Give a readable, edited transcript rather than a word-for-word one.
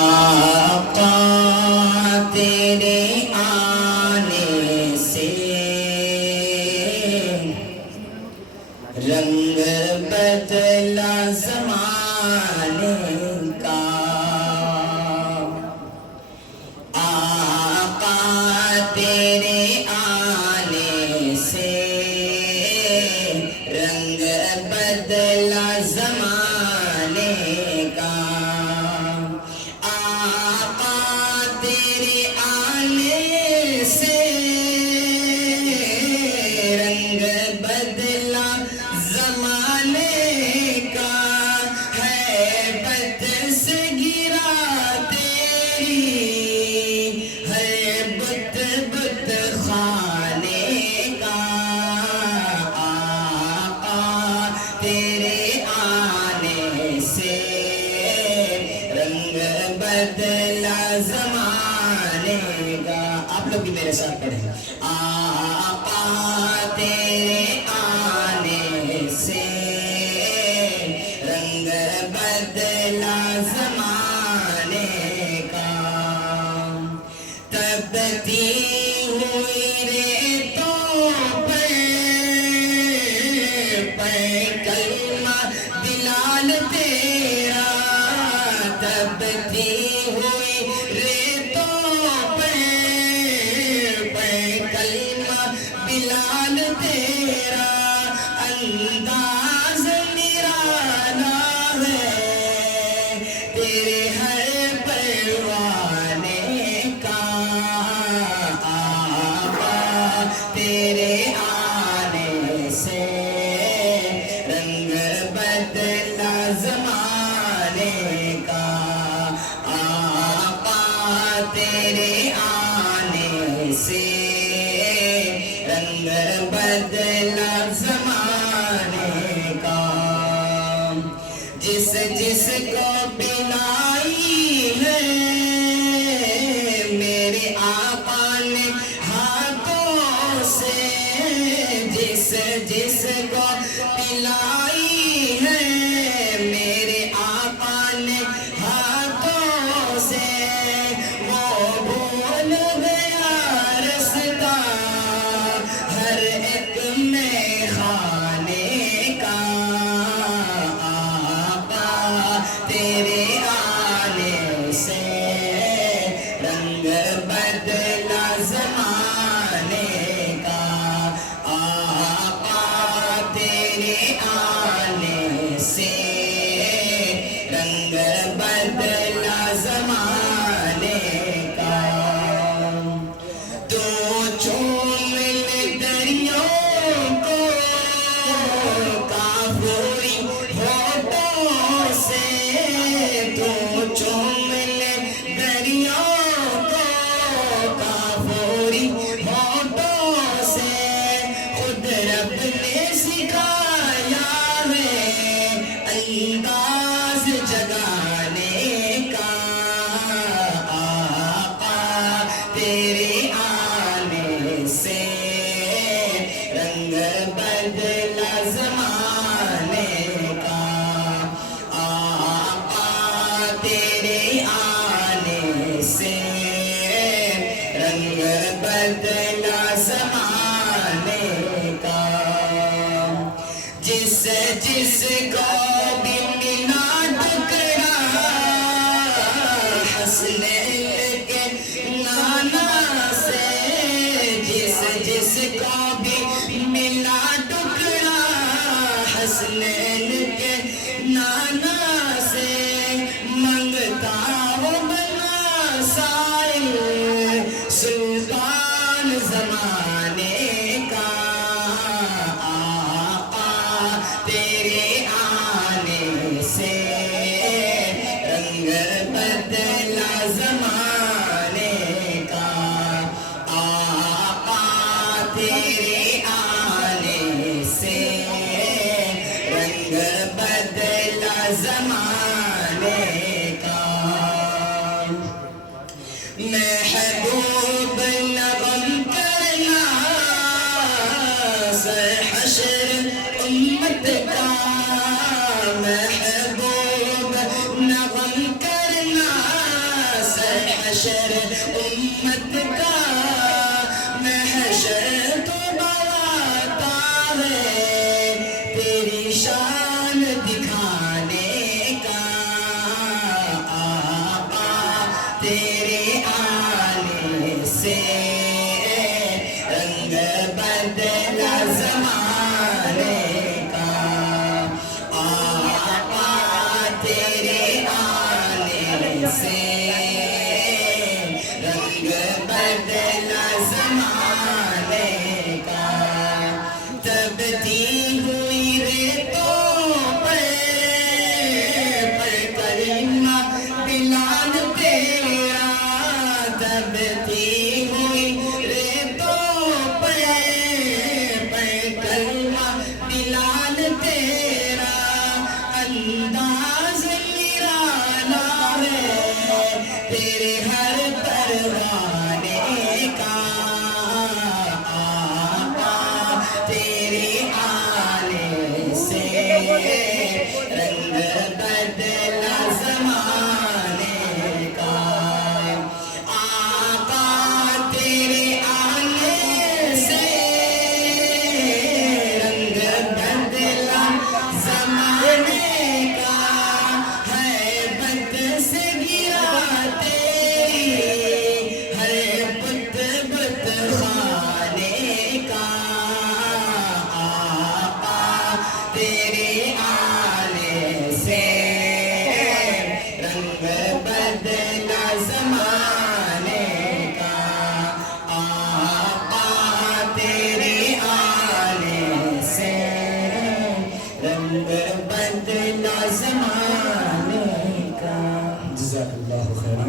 آقا تیرے آنے سے رنگ بدلا زمانے کا، آقا تیرے آنے سے رنگ بدلا زمانے کا، آقا تیرے آنے سے رنگ بدلا زمانے کا، ہیبت سے گرا تیری ہر بت بت خانے کا، آقا تیرے آنے سے رنگ بدلا زمانے کا۔ آپ لوگ بھی میرے ساتھ پڑھیں، آقا تیرے آنے سے رنگ بدلا زمانے کا، تبتی ہوئی ریتوں پر کلمہ بلال تیرا، تبتی ہوئی ریتوں پر کلمہ بلال تیرا، انداز نرالا ہے تیرے ہر پروانے کا، آقا تیرے آنے سے رنگ بدلا زمانے کا، آقا تیرے آنے سے رنگ بدلا زمانے کا، جس جس کو بلائی ہے میرے آقا نے ہاتھوں سے، جس جس کو پلائی ہے میرے آقا نے ہاتھوں سے، وہ بھول گیا رستا ہر ایک میں خانے کا، آقا تیرے آنے سے رنگ بدلا زمانے کا، آقا تیرے آنے سے رنگ بدلا زمانے کا، تو چوم لے دریوں کو کافوری ہونٹوں سے، تو چوم لے دریوں کو کافوری ہونٹوں سے، خود رب نے سکھایا ہے انداز جگانے کا، آقا تیرے آنے سے رنگ بدلا زمانے کا، آقا تیرے آنے سے رنگ بدلا زمانے کا، جس جس کو بھی ملا ٹکڑا حسنین کے نانا سے، جس جس کو بھی ملا ٹکڑا حسنین کے نانا سے، منگتا وہ بنا سائل سلطان زمانے کا، آقا تیرے آنے سے رنگ بدلا زمانے کا، آقا تیرے آنے سے رنگ بدلا زمانے کا، محبوب نغم کرنا سر حشر امت کا، محبوب نغم کرنا محشر امت کا محشر تو بڑھاتا ہے تیری شان دکھانے کا آقا تیرے آنے سے رنگ بدلا زمانے کا آقا تیرے آنے سے رنگ بدلا زمانے کا تبدیل ہوئی ریتوں پر کلمہ بلال تیرا تبدیل ہوئی ریتوں پر کلمہ بلال تیرا انداز نرالا ہے تیرے ہر پروانے کا آقا تیرے آنے سے رنگ بدلا زمانے کا آقا تیرے آنے سے رنگ بدلا زمانے کا ہے بت سے گرا تیری ہر بت خانے کا آقا تیرے آنے سے رنگ بدلا زمانے کا آقا تیرے آنے سے رنگ بدلا زمانے کا جزاک اللہ خیرا